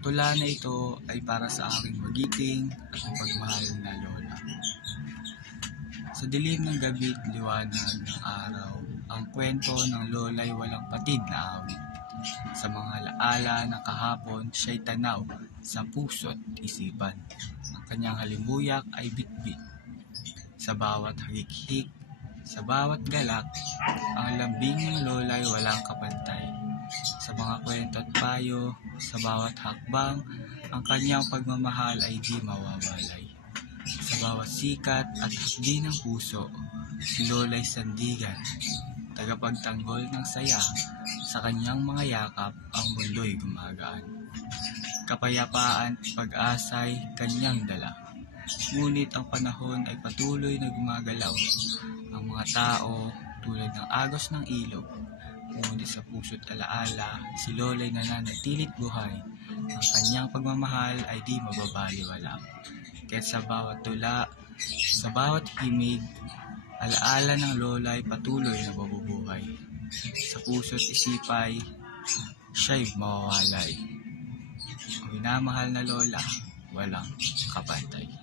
tula na ito ay para sa aking magiting at mapagmahal na lola. Sa dilim ng gabi at liwanag ng araw, ang kwento ng lola'y walang patid na awit. Sa mga alaala ng kahapon, siya'y tanaw sa puso't isipan. Ang kanyang halimbuyak ay bitbit. Sa bawat hagik-hik, sa bawat galak, ang lambing ng lola'y walang kapantay. Sa mga kwento at payo, sa bawat hakbang, ang kanyang pagmamahal ay di mawawalay. Sa bawat sikat at hapdi ng puso, si lola'y sandigan, tagapagtanggol ng saya. Sa kanyang mga yakap, ang mundo'y gumagaan. Kapayapaan at pag-asa'y kanyang dala. Ngunit ang panahon ay patuloy na gumagalaw. Ang mga tao, tulad ng agos ng ilog, ngunit sa puso't alaala, si lola'y nananatilit buhay. Ang kanyang pagmamahal ay di mababaliwala. Kaya't sa bawat tula, sa bawat himig, alaala ng lola'y patuloy na mabubuhay. Sa puso't isipay, siya'y mawawalay. Ang minamahal na lola, walang kapantay.